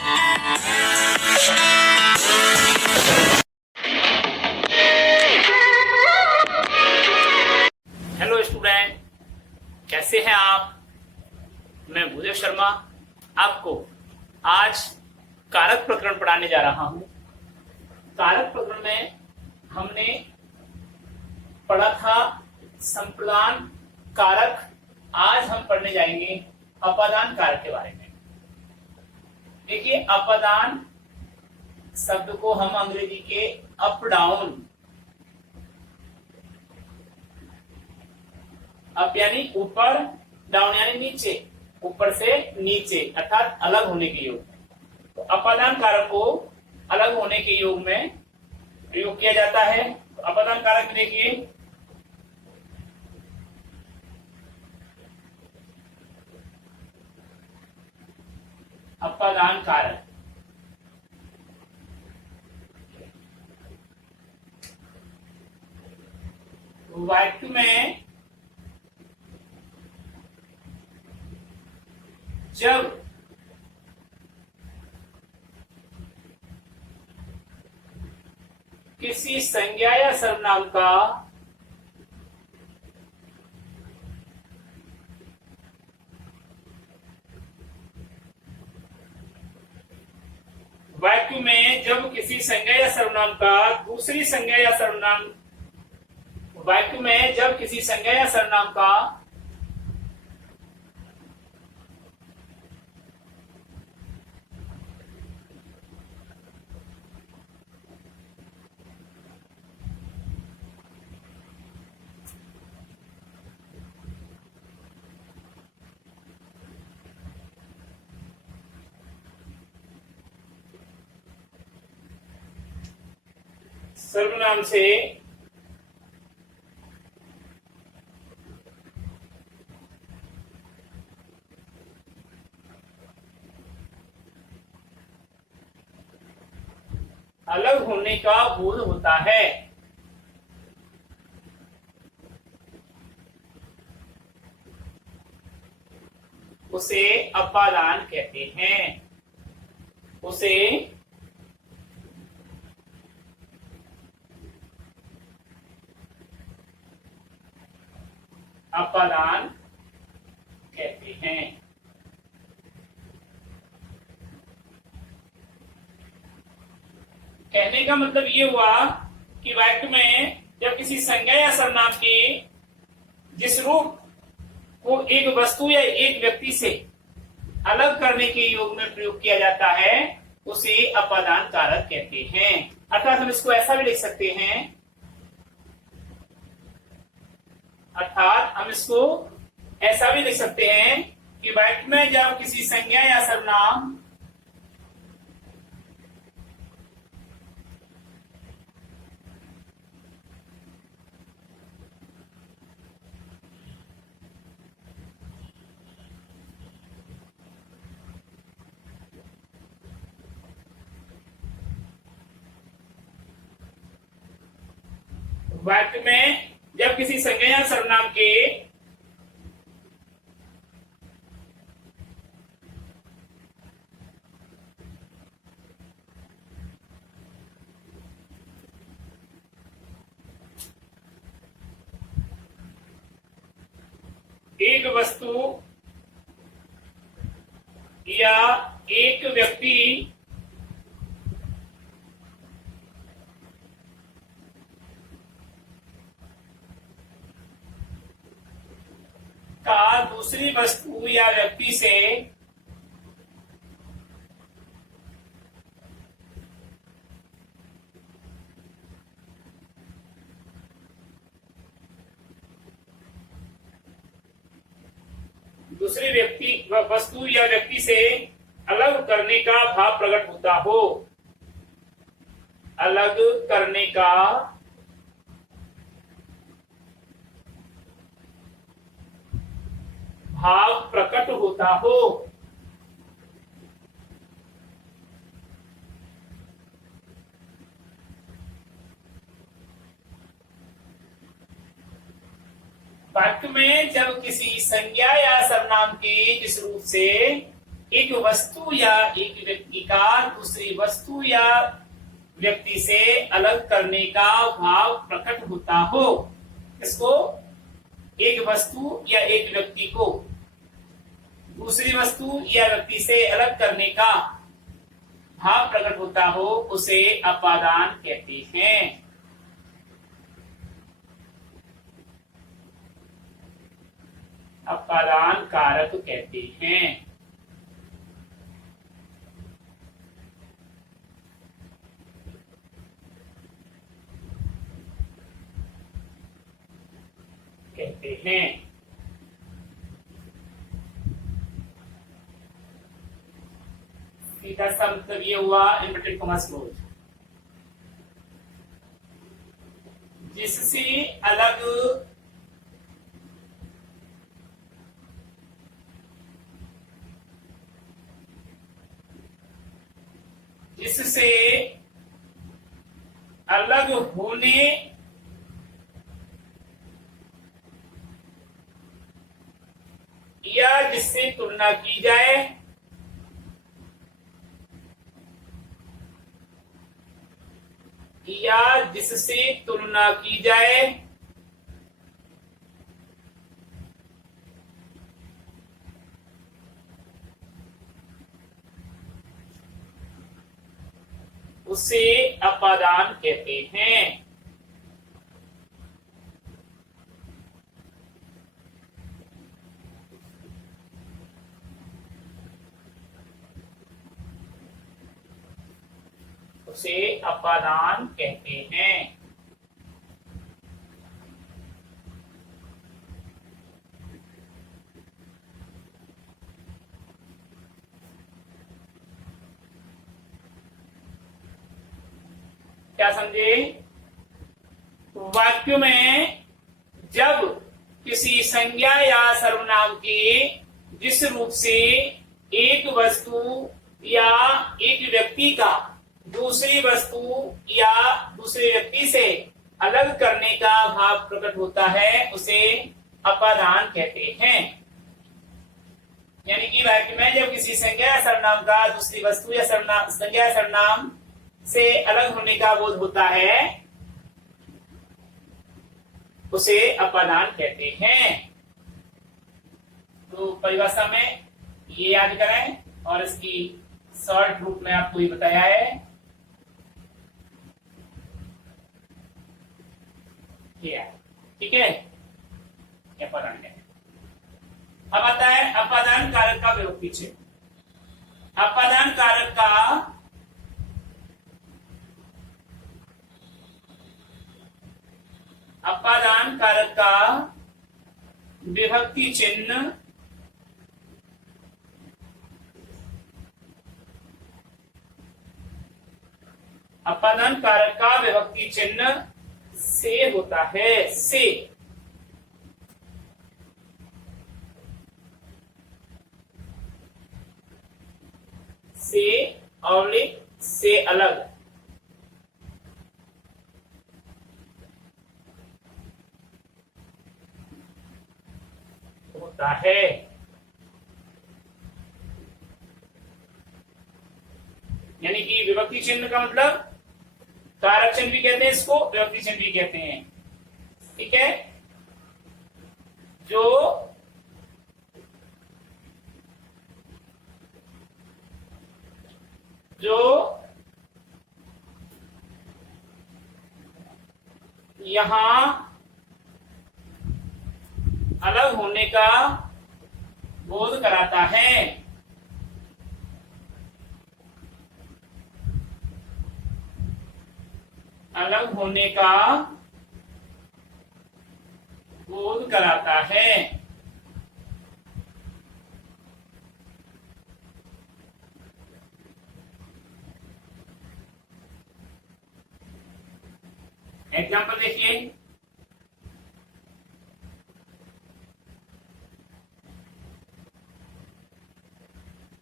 Hello student, कैसे हैं आप। मैं भूदेव शर्मा आपको आज कारक प्रकरण पढ़ाने जा रहा हूं। कारक प्रकरण में हमने पढ़ा था संप्रदान कारक। आज हम पढ़ने जाएंगे अपादान कारक के बारे में। देखिए, अपादान शब्द को हम अंग्रेजी के अप डाउन, अप यानी ऊपर, डाउन यानी नीचे, ऊपर से नीचे अर्थात अलग होने के योग में। तो अपादान कारक को अलग होने के योग में प्रयोग किया जाता है। तो अपादान कारक में देखिए, अपादान कारक वाक्य में जब किसी संज्ञा या सर्वनाम का वाक्य में जब किसी संज्ञा या सर्वनाम का दूसरी संज्ञा या सर्वनाम, वाक्य में जब किसी संज्ञा या सर्वनाम का सर्वनाम से अलग होने का बोध होता है, उसे अपादान कहते हैं। उसे अपादान कहते हैं। कहने का मतलब ये हुआ कि वाक्य में जब किसी संज्ञा या सर्वनाम के जिस रूप को एक वस्तु या एक व्यक्ति से अलग करने के योग में प्रयोग किया जाता है, उसे अपादान कारक कहते हैं। अर्थात हम इसको ऐसा भी लिख सकते हैं, अर्थात हम इसको ऐसा भी लिख सकते हैं कि वाक्य में जब किसी संज्ञा या सर्वनाम वाक्य में जब किसी संज्ञा या सर्वनाम के एक वस्तु या एक व्यक्ति का दूसरी वस्तु या व्यक्ति से दूसरे व्यक्ति वस्तु या व्यक्ति से अलग करने का भाव प्रकट होता हो, अलग करने का भाव प्रकट होता हो। वाक्य में जब किसी संज्ञा या सर्वनाम के जिस रूप से एक वस्तु या एक व्यक्ति का दूसरी वस्तु या व्यक्ति से अलग करने का भाव प्रकट होता हो। इसको एक वस्तु या एक व्यक्ति को दूसरी वस्तु या व्यक्ति से अलग करने का भाव प्रकट होता हो, उसे अपादान कहते हैं। अपादान कारक कहते हैं। सीधा सा मतलब ये हुआ इन्वर्टेड कॉमास क्लोज, जिससे अलग होने या जिससे तुलना की जाए या जिससे तुलना की जाए उसे अपादान कहते हैं। उसे अपादान कहते हैं। क्या समझे? वाक्य में जब किसी संज्ञा या सर्वनाम के जिस रूप से एक वस्तु या एक व्यक्ति का दूसरी वस्तु या दूसरे व्यक्ति से अलग करने का भाव प्रकट होता है, उसे अपादान कहते हैं। यानी कि वाक्य में जब किसी संज्ञा या सर्वनाम का दूसरी वस्तु या संज्ञा या सर्वनाम से अलग होने का बोध होता है, उसे अपादान कहते हैं। तो परिभाषा में ये याद करें और इसकी शॉर्ट रूप में आपको ये बताया है। ठीक है, अपादान है। अब आता है अपादान कारक का विभक्ति चिन्ह। अपादान कारक का विभक्ति चिन्ह अपादान कारक का विभक्ति चिन्ह से होता है। से ऑब्लिक से अलग होता है। यानी कि विभक्ति चिन्ह का मतलब कारक चिन्ह भी कहते हैं, इसको विभक्ति चिन्ह भी कहते हैं। ठीक है, जो यहां अलग होने का बोध कराता है, अलग होने का बोध कराता है। एग्जाम्पल देखिए,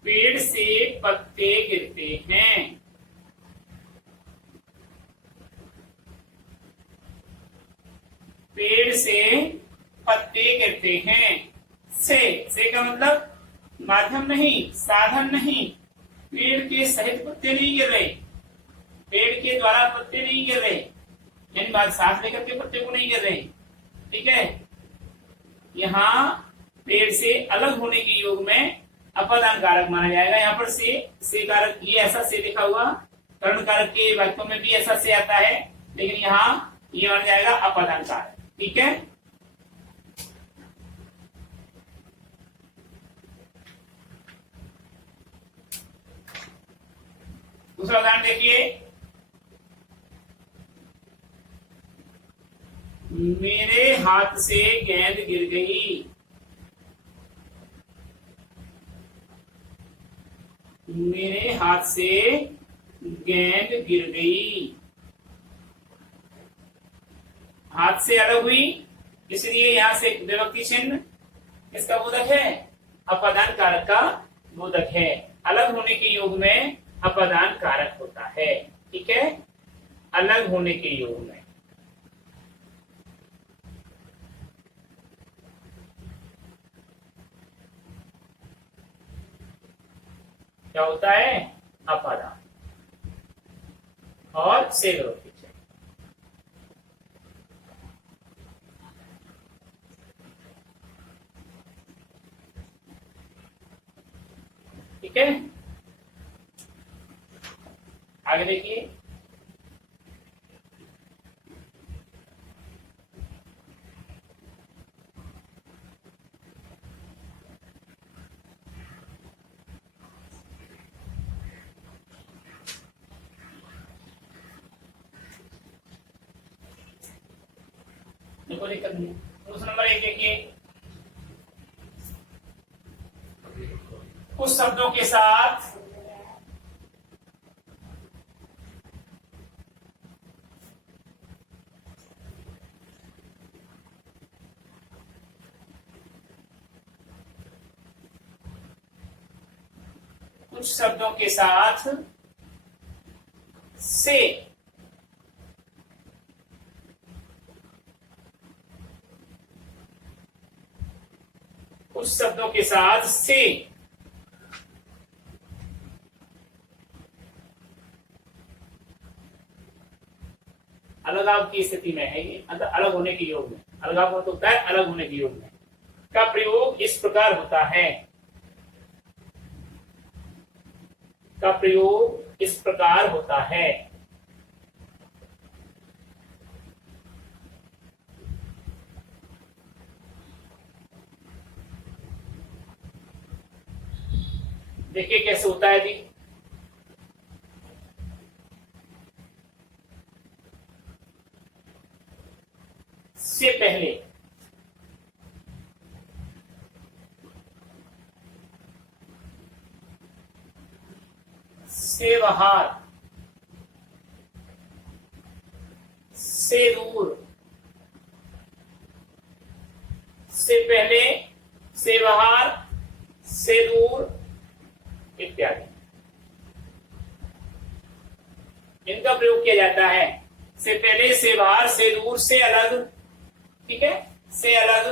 पेड़ से पत्ते गिरते हैं। पेड़ से पत्ते गिरते हैं। से का मतलब माध्यम नहीं, साधन नहीं, पेड़ के सहित पत्ते नहीं गिर रहे, पेड़ के द्वारा पत्ते नहीं गिर रहे, यानी बात सांस लेकर के पत्ते को नहीं गिर रहे। ठीक है, यहाँ पेड़ से अलग होने के योग में अपादान कारक माना जाएगा। यहाँ पर से कारक, ये ऐसा से लिखा हुआ, कर्ण कारक के वाक्यों में भी ऐसा से आता है, लेकिन यहाँ ये माना जाएगा अपादान कारक। ठीक है, दूसरा उदाहरण देखिए, मेरे हाथ से गेंद गिर गई, मेरे हाथ से गेंद गिर गई। हाथ से अलग हुई, इसलिए यहां से विभक्ति चिन्ह किसका बोधक है? अपादान कारक का बोधक है। अलग होने के योग में अपादान कारक होता है। ठीक है, अलग होने के योग में। क्या होता है? अपादान और से विभक्ति चिन्ह। ठीक है, आगे देखिए, कोई दिक्कत नहीं। दूसरा नंबर एक देखिए, कुछ शब्दों के साथ कुछ शब्दों के साथ से कुछ शब्दों के साथ से अलगाव की स्थिति में है, ये अलग होने के योग में, अलगाव मतलब होता है अलग होने के योग में, का प्रयोग इस प्रकार होता है, का प्रयोग इस प्रकार होता है। देखिए कैसे होता है जी, से पहले से बाहर, से दूर, से पहले, से बाहर, से दूर इत्यादि, इनका प्रयोग किया जाता है। से पहले, से बाहर, से दूर, से अलग। ठीक है, से अलग,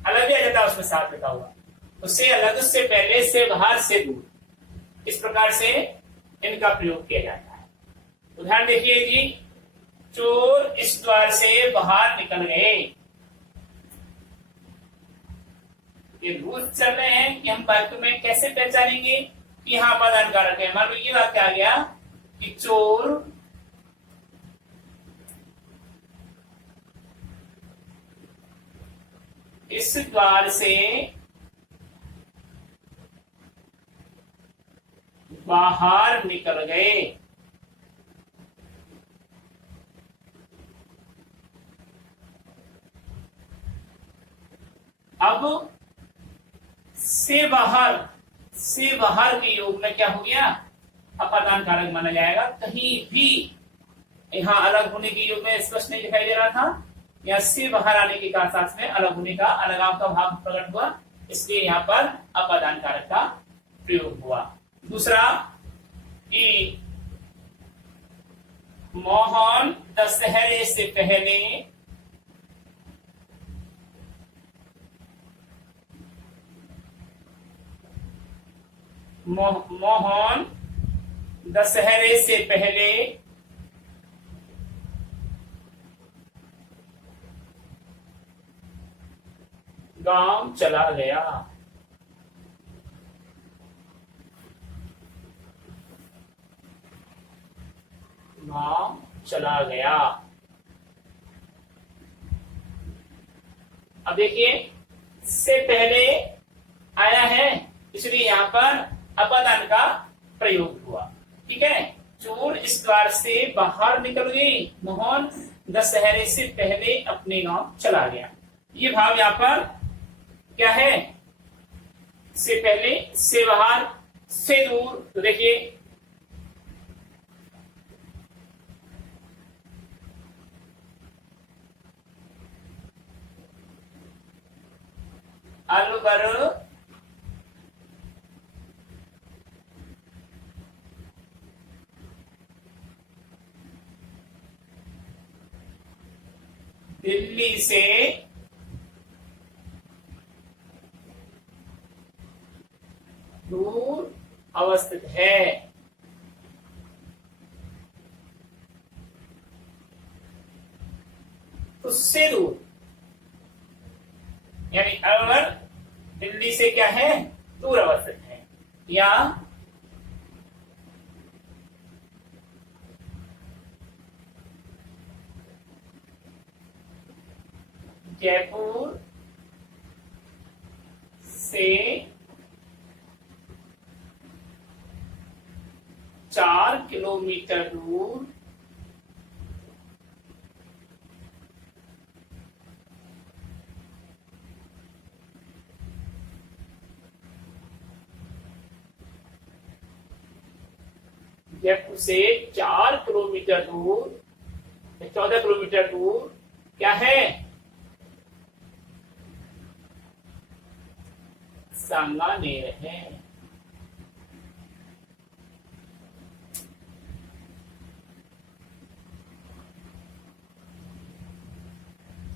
अलग भी आ जाता है उसमें साथ लिखा हुआ, तो से अलग, से पहले, से बाहर, से दूर, इस प्रकार से इनका प्रयोग किया जाता है। उदाहरण देखिए जी, चोर इस द्वार से बाहर निकल गए। ये रूल चल रहे हैं कि हम वाक्य में कैसे पहचानेंगे कि यहाँ अपादान कारक है। मान लो ये वाक्य आ गया कि चोर इस द्वार से बाहर निकल गए। अब से बाहर के योग में क्या हो गया? अपादान कारक माना जाएगा। कहीं भी यहाँ अलग होने के योग में स्पष्ट नहीं दिखाई दे रहा था, यहाँ से बाहर आने के साथ में अलग होने का, अलगाव का भाव प्रकट हुआ, इसलिए यहाँ पर अपादान कारक का प्रयोग हुआ। दूसरा, मोहन दशहरे से पहले मोहन दशहरे से पहले गांव चला गया। गांव चला गया। अब देखिए, से पहले आया है, इसलिए यहां पर अपादान का प्रयोग हुआ। ठीक है, चोर इस द्वार से बाहर निकल गई, मोहन दशहरे से पहले अपने गांव चला गया। ये भाव यहां पर क्या है? से पहले, से बाहर, से दूर। तो देखिए, अलवर दिल्ली से दूर अवस्थित है। तो से दूर, यानी अलवर दिल्ली से क्या है? दूर अवस्थित है। या जयपुर से 4 किलोमीटर दूर जयपुर से 4 किलोमीटर दूर, 14 किलोमीटर दूर क्या है? सांगानेर है।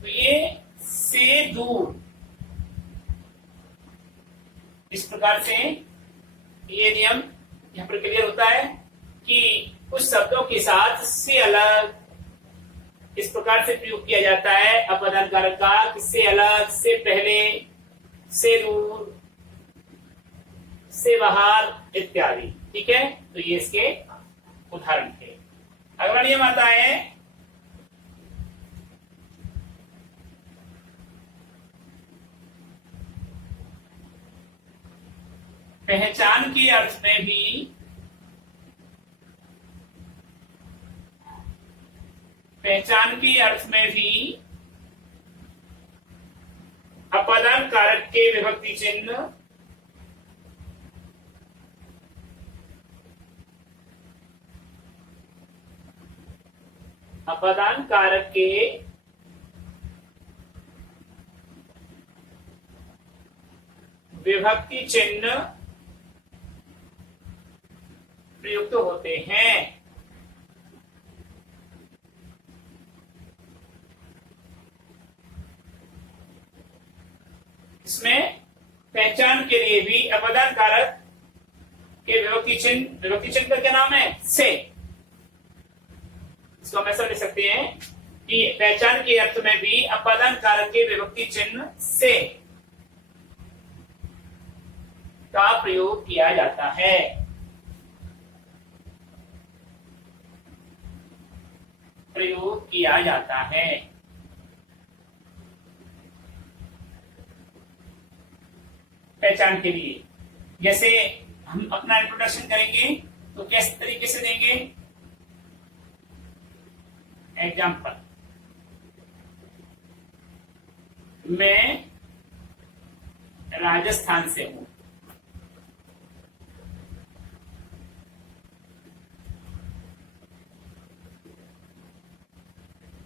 तो ये से दूर, इस प्रकार से ये नियम यहां पर क्लियर होता है कि कुछ शब्दों के साथ से अलग इस प्रकार से प्रयोग किया जाता है अपादान कारक का, से अलग, से पहले, से दूर, से बाहर इत्यादि। ठीक है, तो ये इसके उदाहरण थे। अगला नियम आता है पहचान के अर्थ में भी, पहचान के अर्थ में भी अपादान कारक के विभक्ति चिन्ह अपादान कारक के विभक्ति चिन्ह प्रयुक्त होते हैं। इसमें पहचान के लिए भी अपादान कारक के विभक्ति चिन्ह का क्या नाम है? से। इसको हम ऐसा लिख सकते हैं कि पहचान के अर्थ में भी अपादान कारक के विभक्ति चिन्ह से का प्रयोग किया जाता है। प्रयोग किया जाता है। पहचान के लिए, जैसे हम अपना इंट्रोडक्शन करेंगे तो किस तरीके से देंगे? एग्जाम्पल, मैं राजस्थान से हूं।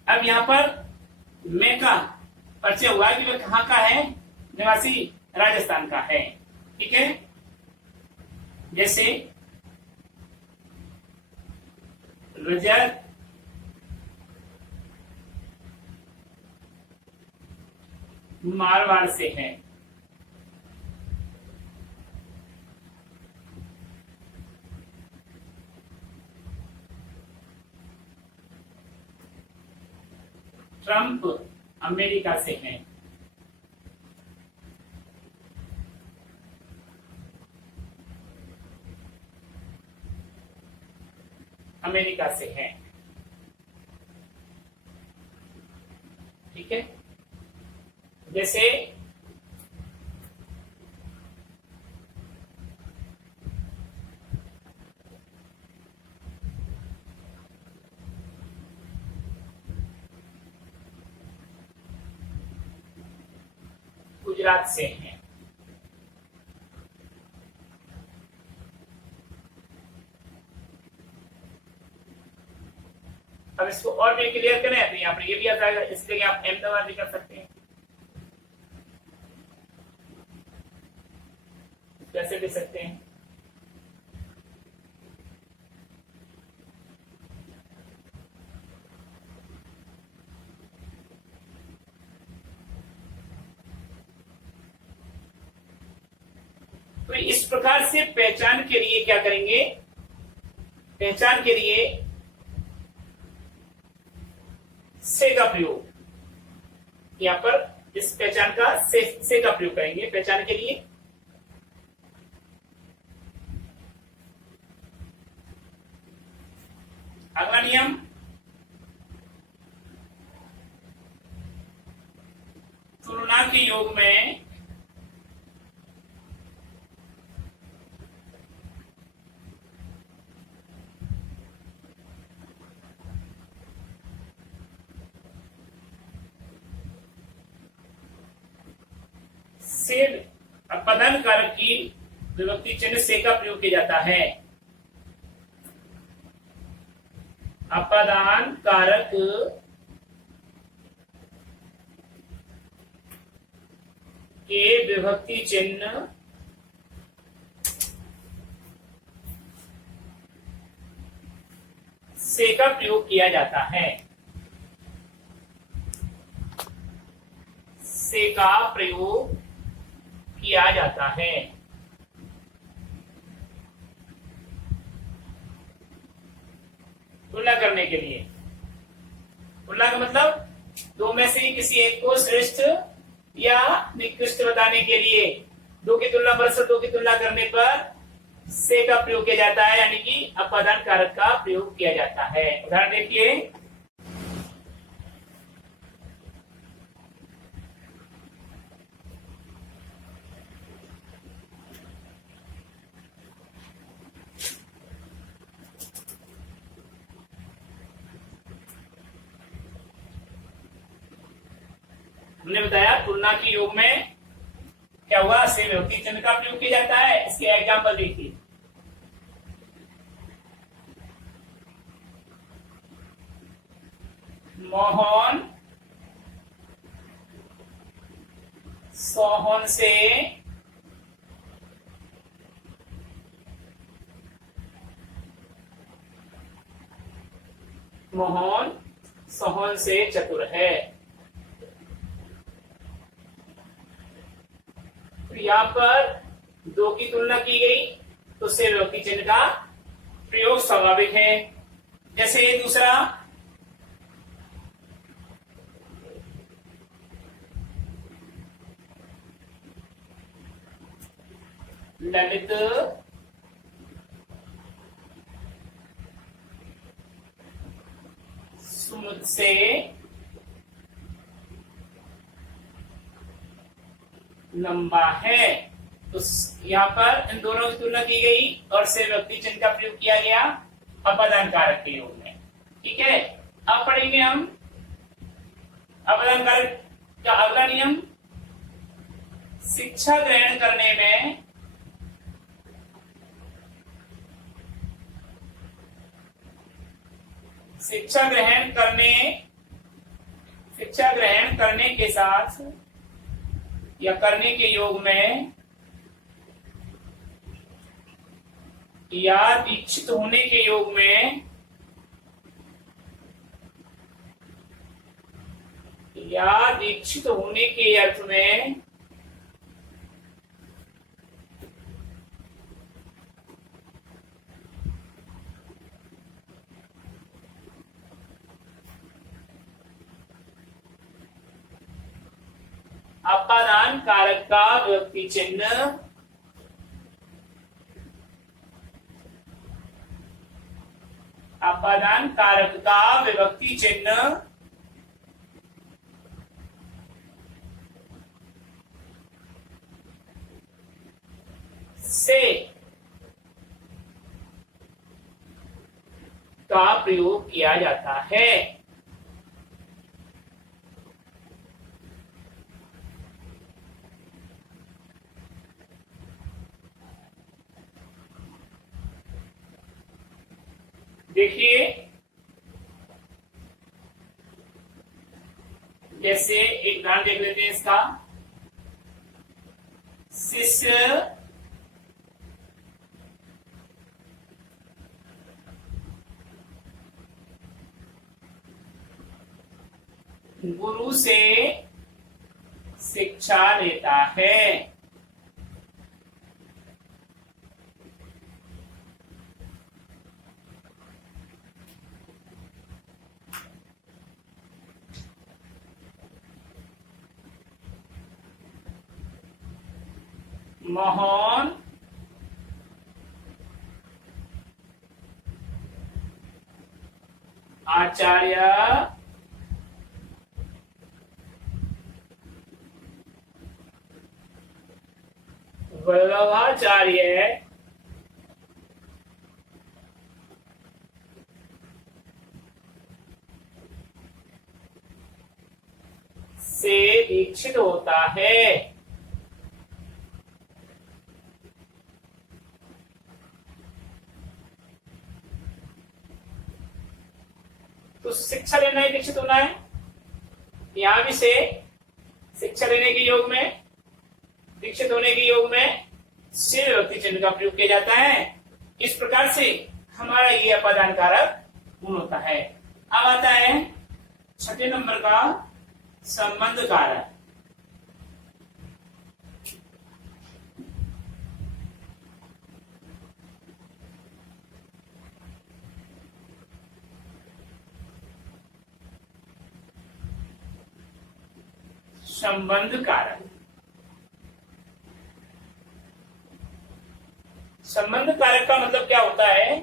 अब यहां पर मैं का परिचय हुआ कि वह कहां का है? निवासी राजस्थान का है। ठीक है, जैसे रजत मारवाड़ से है। ट्रंप अमेरिका से हैं। अमेरिका से हैं। ठीक है, जैसे गुजरात से हैं। अब इसको और भी क्लियर करें तो यहाँ पर ये भी आ जाएगा, इसलिए आप अहमदाबाद भी कर सकते हैं। कैसे दे सकते हैं? तो इस प्रकार से पहचान के लिए क्या करेंगे? पहचान के लिए से का प्रयोग, यहां पर इस पहचान का से का प्रयोग करेंगे पहचान के लिए। अगला नियम, तुलना के योग में से अपादान कारक की विभक्ति चिन्ह से का प्रयोग किया जाता है। अपादान कारक के विभक्ति चिन्ह से का प्रयोग किया जाता है। से का प्रयोग किया जाता है। तुलना करने के लिए। तुलना का मतलब दो में से किसी एक को श्रेष्ठ या निकृष्ट बताने के लिए दो की तुलना परस्पर दो की तुलना करने पर से का प्रयोग किया जाता है, यानी कि अपादान कारक का प्रयोग किया जाता है। उदाहरण देखिए, हमने बताया तुलना के योग में क्या हुआ, से विभक्ति चिन्ह का प्रयोग किया जाता है। इसके एग्जाम्पल देखिए, मोहन सोहन से मोहन सोहन से चतुर है। यहाँ पर दो की तुलना की गई तो से विभक्ति चिन्ह का प्रयोग स्वाभाविक है। जैसे दूसरा, ललित सुमित से लंबा है। तो यहाँ पर इन दोनों की तुलना की गई और से विभक्ति चिन्ह का प्रयोग किया गया अपादान कारक के योग में। ठीक है, अब पढ़ेंगे हम अपादान कारक का अगला नियम। शिक्षा ग्रहण करने में शिक्षा ग्रहण करने के साथ या करने के योग में या दीक्षित होने के योग में या दीक्षित होने के अर्थ में अपादान कारक का विभक्ति चिन्ह अपादान कारक का विभक्ति चिन्ह से का प्रयोग किया जाता है। देखिए, जैसे एक उदाहरण देख लेते हैं इसका। शिष्य गुरु से शिक्षा लेता है। मोहन आचार्य वल्लभाचार्य से दीक्षित होता है। तो शिक्षा लेना ही दीक्षित होना है। यहां भी से शिक्षा लेने के योग में, दीक्षित होने के योग में से विभक्ति चिन्ह का प्रयोग किया जाता है। इस प्रकार से हमारा ये अपादान कारक गुण होता है। अब आता है छठे नंबर का संबंध कारक। संबंध कारक। संबंध कारक का मतलब क्या होता है?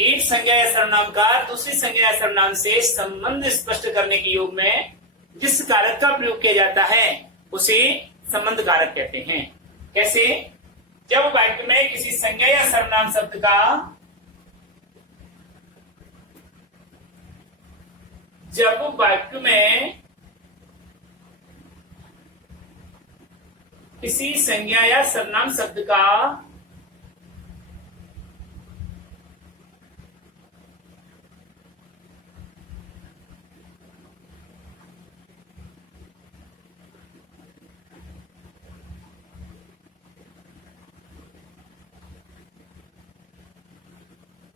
एक संज्ञा या सर्वनाम का दूसरी संज्ञा या सर्वनाम से संबंध स्पष्ट करने के योग में जिस कारक का प्रयोग किया जाता है उसे संबंध कारक कहते हैं। कैसे? जब वाक्य में किसी संज्ञा या सर्वनाम शब्द का जब वाक्य में किसी संज्ञा या सर्वनाम शब्द का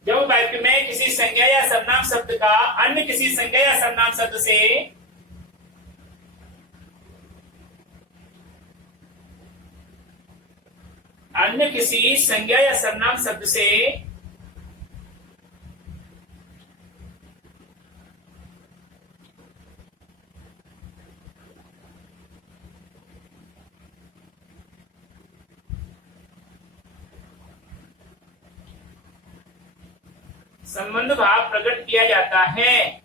जब वाक्य में किसी संज्ञा या सर्वनाम शब्द का अन्य किसी संज्ञा या सर्वनाम शब्द से अन्य किसी संज्ञा या सर्वनाम शब्द से संबंध भाव प्रकट किया जाता है।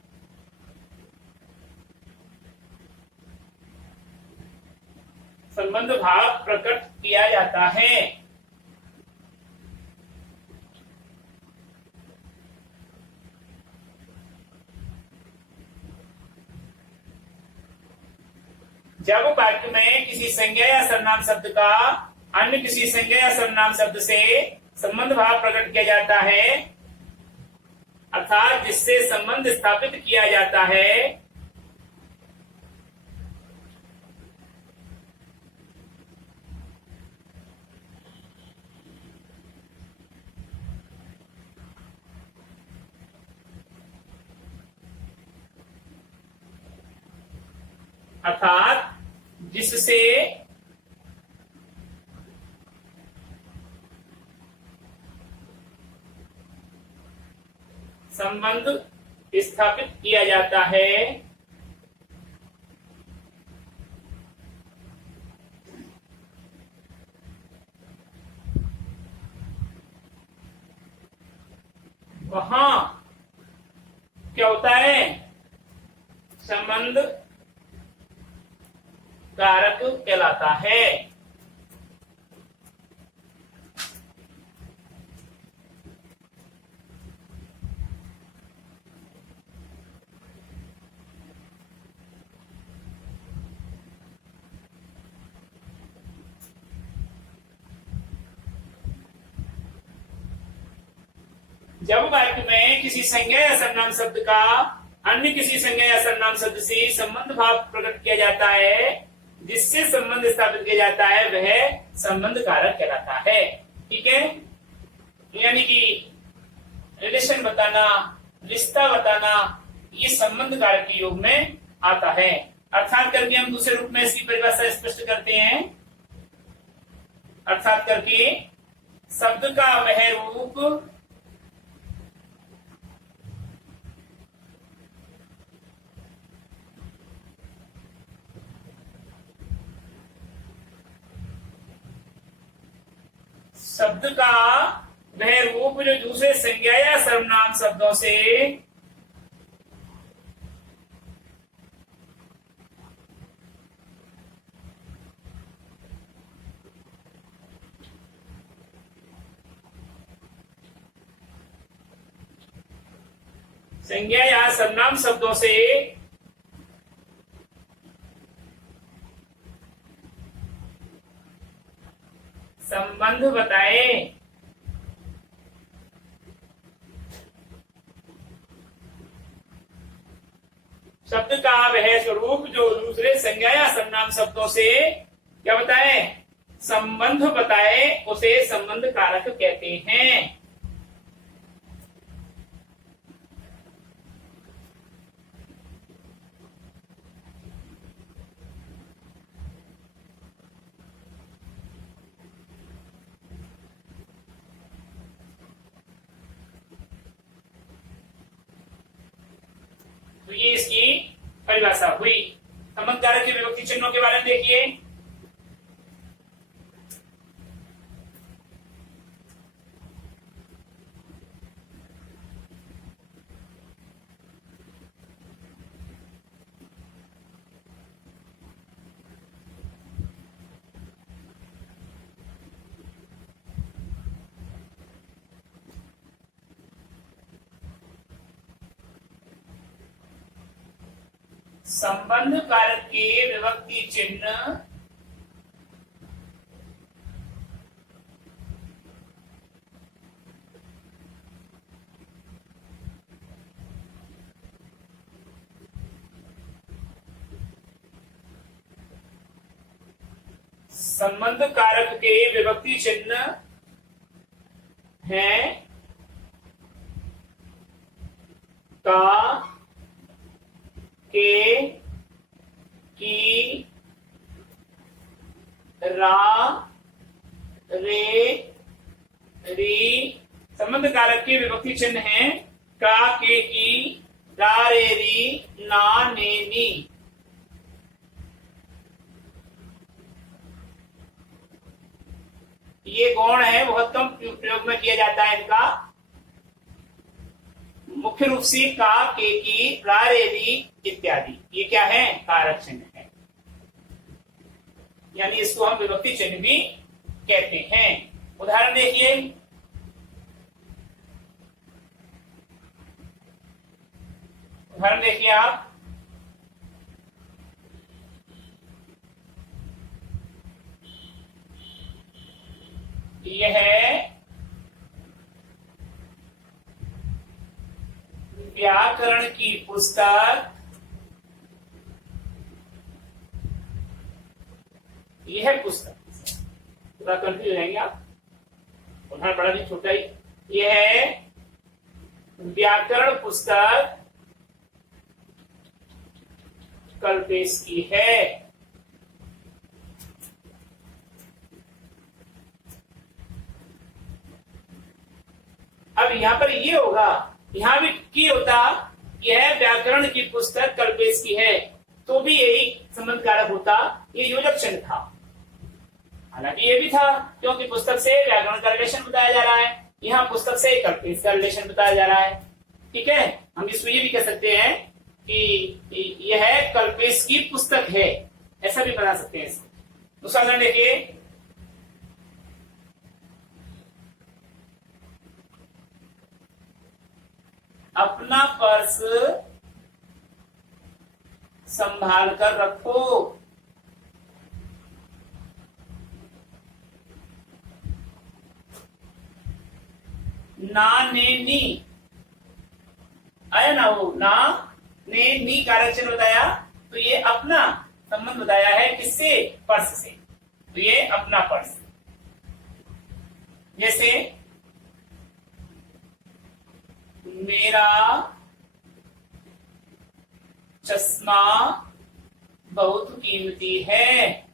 संबंध भाव प्रकट किया जाता है। जब वाक्य में किसी संज्ञा या सर्वनाम शब्द का अन्य किसी संज्ञा या सर्वनाम शब्द से संबंध भाव प्रकट किया जाता है, अर्थात जिससे संबंध स्थापित किया जाता है, अर्थात जिससे संबंध स्थापित किया जाता है, वहां क्या होता है, संबंध कारक कहलाता है। जब वाक्य में किसी संज्ञा या सर्वनाम शब्द का अन्य किसी संज्ञा या सर्वनाम शब्द से संबंध भाव प्रकट किया जाता है, जिससे संबंध स्थापित किया जाता है, वह संबंध कारक कहलाता है। ठीक है, यानी कि रिलेशन बताना, रिश्ता बताना, ये संबंध कारक के योग में आता है। अर्थात करके हम दूसरे रूप में इसकी परिभाषा स्पष्ट करते हैं। अर्थात करके शब्द का वह रूप शब्द का वह रूप जो दूसरे संज्ञा या सर्वनाम शब्दों से संज्ञा या सर्वनाम शब्दों से संबंध बताए, शब्द का वह स्वरूप जो दूसरे संज्ञा या सर्वनाम शब्दों से क्या बताए, संबंध बताए, उसे संबंध कारक कहते हैं। तो ये इसकी परिभाषा हुई। संबंध कारक के विभक्ति चिन्हों के बारे में देखिए। संबंध कारक के विभक्ति चिन्ह संबंध कारक के विभक्ति चिन्ह हैं का, के, की, रा, रे, री। संबंध कारक के विभक्ति चिन्ह हैं का, के, की, रा, रे, री, ना, ने, नी। ये गौण है, बहुत कम प्रयोग में किया जाता है इनका। मुख्य रूप से का, के, की, रा, रे, री इत्यादि ये क्या है, कारक चिन्ह है, यानी इसको हम विभक्ति चिन्ह भी कहते हैं। उदाहरण देखिए, उदाहरण देखिए आप, यह व्याकरण की पुस्तक, यह पुस्तक, थोड़ा कंफ्यूज हो जाएंगे आप, उदाहरण बड़ा नहीं छोटा ही। यह व्याकरण पुस्तक कल्पेश की है। अब यहां पर ये होगा, यहां भी की होता, यह व्याकरण की पुस्तक कल्पेश की है, तो भी यही संबंध कारक होता, ये योजक चिन्ह था। हालांकि ये भी था क्योंकि पुस्तक से व्याकरण का रिलेशन बताया जा रहा है, यहाँ पुस्तक से कल्पेश का रिलेशन बताया जा रहा है। ठीक है, हम इसको ये भी कह सकते हैं कि यह कल्पेश की पुस्तक है, ऐसा भी बता सकते हैं इसको। दूसरा उदाहरण देखिए, अपना पर्स संभाल कर रखो। ना ने नी आया ना, वो ना ने नी कारक बताया, तो ये अपना संबंध बताया है किससे? पर्स से। तो ये अपना पर्स। जैसे मेरा चश्मा बहुत कीमती है।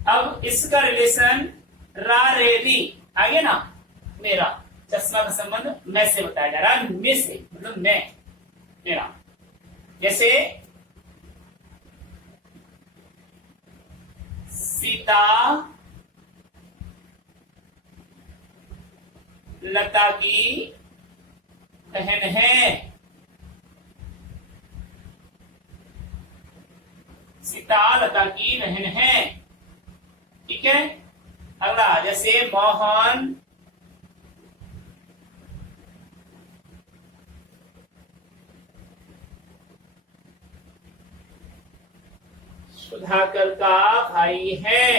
अब इसका रिलेशन रा रे री आ गया ना। मेरा चश्मा का संबंध मैं से बताया जा रहा है, मैं से मतलब मैं, मेरा। जैसे सीता लता की बहन है। सीता लता की बहन है। ठीक है, अगला जैसे मोहन सुधाकर का भाई है।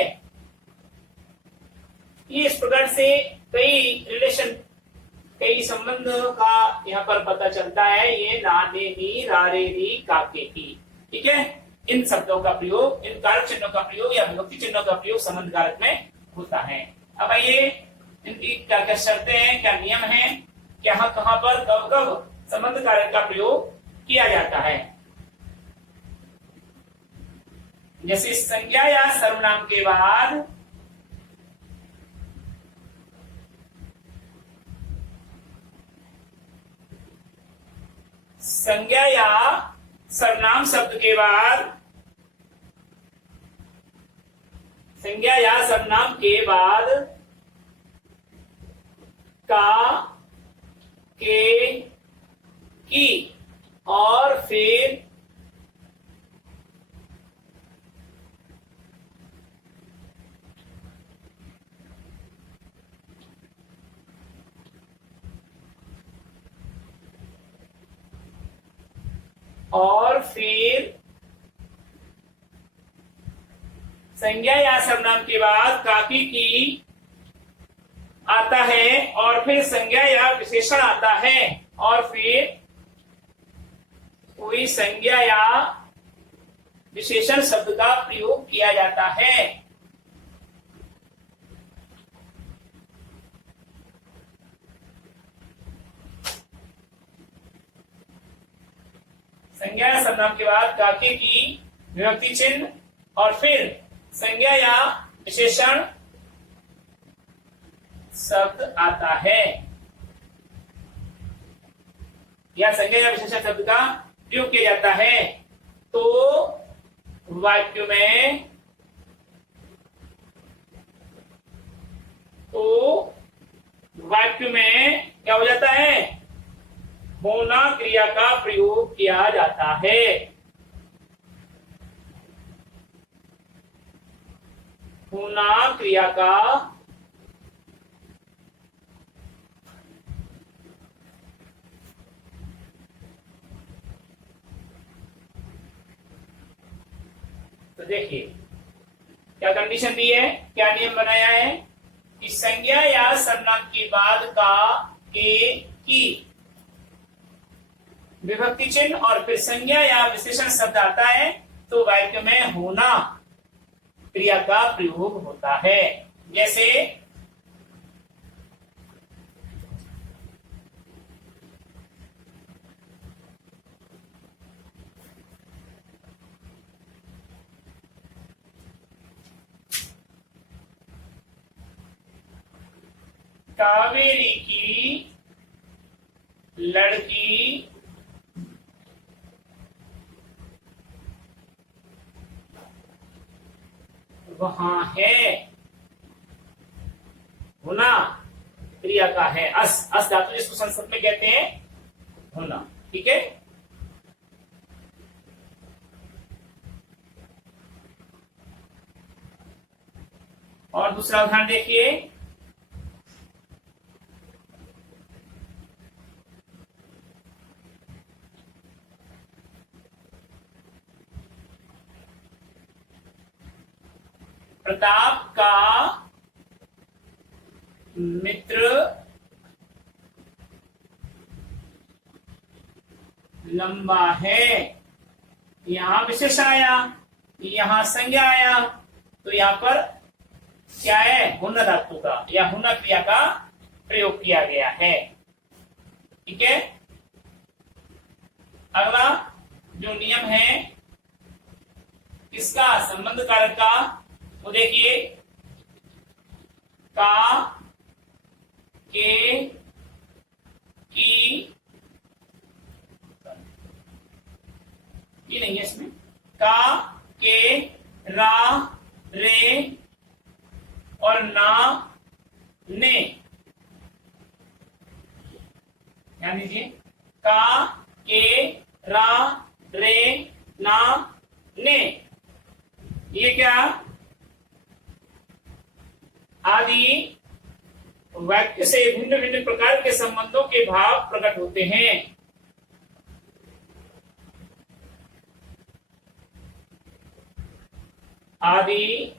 ये इस प्रकार से कई रिलेशन, कई संबंध का यहाँ पर पता चलता है। ये ना ने नी रा रे री काके की। ठीक है, इन शब्दों का प्रयोग, इन कारक चिन्हों का प्रयोग या विभक्ति चिन्हों का प्रयोग संबंध कारक में होता है। अब आइए इनकी क्या क्या शर्तें हैं, क्या नियम है, क्या कहां पर कब कब संबंध कारक का प्रयोग किया जाता है। जैसे संज्ञा या सर्वनाम के बाद संज्ञा या सर्वनाम शब्द के बाद, संज्ञा या सर्वनाम के बाद का, के, की और फिर संज्ञा या सर्वनाम के बाद काकी की आता है और फिर संज्ञा या विशेषण आता है और फिर कोई संज्ञा या विशेषण शब्द का प्रयोग किया जाता है। संज्ञा या सर्वनाम के बाद काके की विभक्ति चिन्ह और फिर संज्ञा या विशेषण शब्द आता है, या संज्ञा या विशेषण शब्द का प्रयोग किया जाता है, तो वाक्य में क्या हो जाता है? होना क्रिया का प्रयोग किया जाता है। होना क्रिया का तो देखिए क्या कंडीशन दी है, क्या नियम बनाया है कि संज्ञा या सर्वनाम के बाद का, के, की विभक्ति चिन्ह और फिर संज्ञा या विशेषण शब्द आता है तो वाक्य में होना क्रिया का प्रयोग होता है। जैसे कावेरी की लड़की वहां है, होना क्रिया का है। अस धातु जिसको संस्कृत में कहते हैं होना। ठीक है, और दूसरा उदाहरण देखिए। प्रताप का मित्र लंबा है। यहां विशेषण आया, यहां संज्ञा आया, तो यहां पर क्या है, हुन धातु का या हुन क्रिया का प्रयोग किया गया है। ठीक है, अगला जो नियम है किसका, संबंध कारक का, वो देखिए। का, के, की नहीं है इसमें। का, के, रा, रे और ना, ने। ध्यान दीजिए, का, के, रा, रे, ना, ने, ये क्या आदि वाक्य से भिन्न भिन्न प्रकार के संबंधों के भाव प्रकट होते हैं। आदि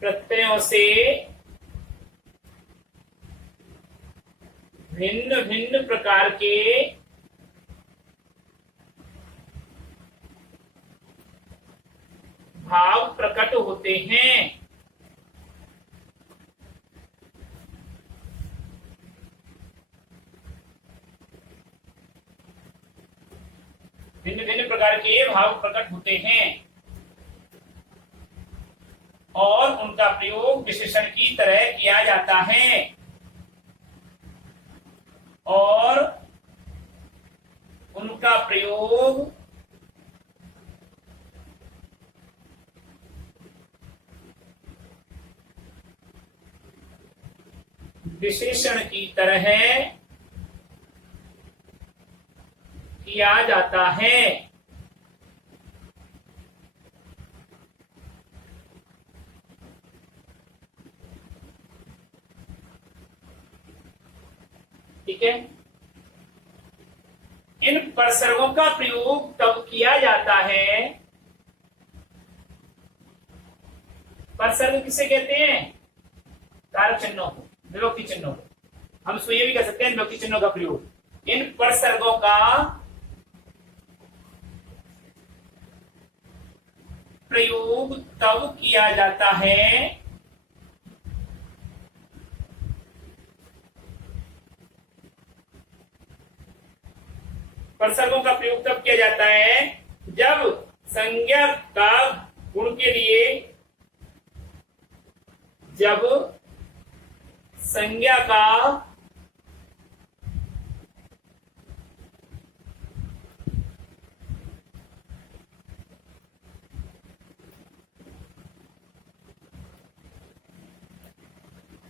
प्रत्ययों से भिन्न भिन्न प्रकार के भाव प्रकट होते हैं। भिन्न भिन्न प्रकार के भाव प्रकट होते हैं और उनका प्रयोग विशेषण की तरह किया जाता है। और उनका प्रयोग विशेषण की तरह किया जाता है। ठीक है, इन परसर्गों का प्रयोग तब किया जाता है। परसर्ग किसे कहते हैं, कारक चिन्हों को, विभक्ति चिन्हों को। हम इसको ये भी कह सकते हैं विभक्ति चिन्हों का प्रयोग। इन परसर्गों का प्रयोग तब किया जाता है परसर्गों का प्रयोग तब किया जाता है जब संज्ञा का गुण के लिए, जब संज्ञा का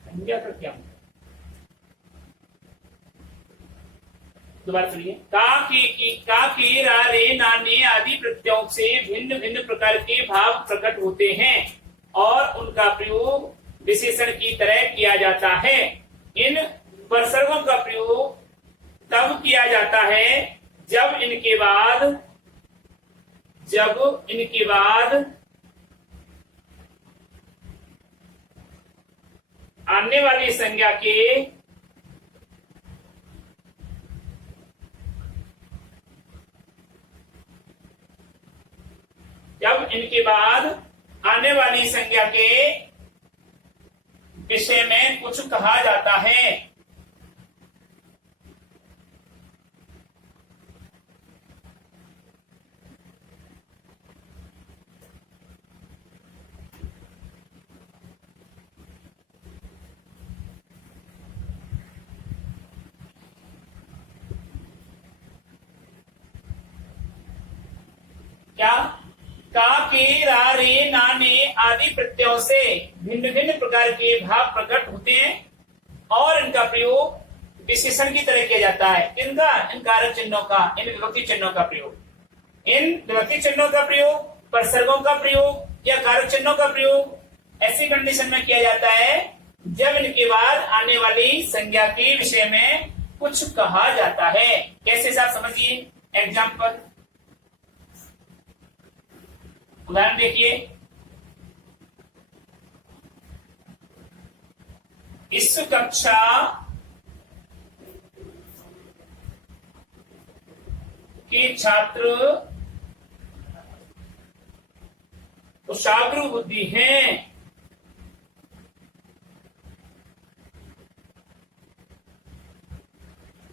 संज्ञा का क्या, दोबारा सुनिए। का के रा रे ना ने आदि प्रत्ययों से भिन्न भिन्न प्रकार के भाव प्रकट होते हैं और उनका प्रयोग विशेषण की तरह किया जाता है। इन परसर्गों का प्रयोग तब किया जाता है जब इनके बाद आने वाली संज्ञा के आने वाली संज्ञा के विषय में कुछ कहा जाता है। क्या का, के, रा, रे, ना, ने आदि प्रत्ययों से भिन्न भिन्न प्रकार के भाव प्रकट होते हैं और इनका प्रयोग विशेषण की तरह किया जाता है। इनका, इन कारक चिन्हों का, इन विभक्ति चिन्हों का प्रयोग, इन विभक्ति चिन्हों का प्रयोग, प्रसर्गों का प्रयोग या कारक चिन्हों का प्रयोग ऐसी कंडीशन में किया जाता है जब इनके बाद आने वाली संज्ञा के विषय में कुछ कहा जाता है। कैसे साहब समझिए, एग्जाम्पल उदाहरण देखिए। इस कक्षा के छात्र कुशाग्र बुद्धि हैं।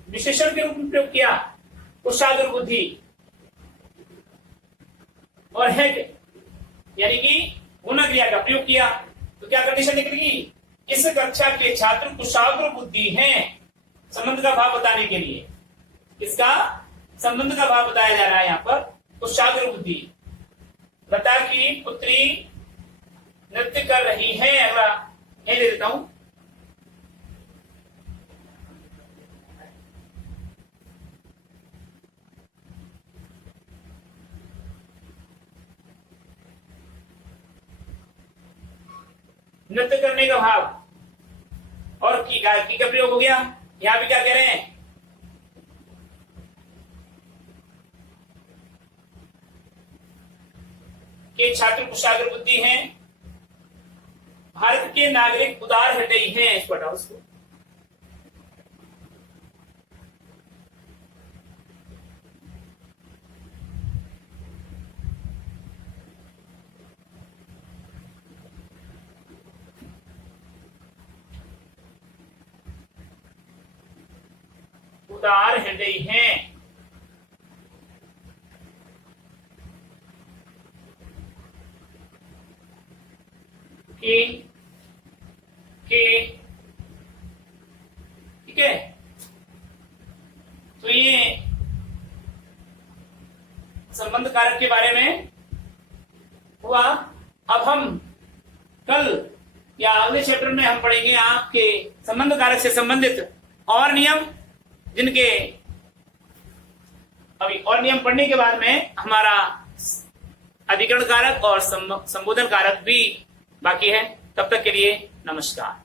विशेषण के रूप में प्रयोग किया कुशाग्र बुद्धि और हेड यानी कि गुना क्रिया का प्रयोग किया तो क्या कंडीशन निकलेगी? इस कक्षा के छात्र कुशाग्र बुद्धि हैं। संबंध का भाव बताने के लिए इसका संबंध का भाव बताया जा रहा है यहाँ पर। कुशाग्र बुद्धि, लता की पुत्री नृत्य कर रही है। अगला ये दे देता हूं, नृत्य करने का भाव और की का प्रयोग हो गया। यहां भी क्या कह रहे हैं? के छात्र कुशाग्र बुद्धि हैं, भारत के नागरिक उदार हृदयी हैं। इसको हटाओ, उसको उदार हृदयी हैं। के ठीक है, तो ये संबंध कारक के बारे में हुआ। अब हम कल या अगले चैप्टर में हम पढ़ेंगे आपके संबंध कारक से संबंधित और नियम, जिनके अभी और नियम पढ़ने के बाद में हमारा अधिकरण कारक और संबोधन कारक भी बाकी है। तब तक के लिए नमस्कार।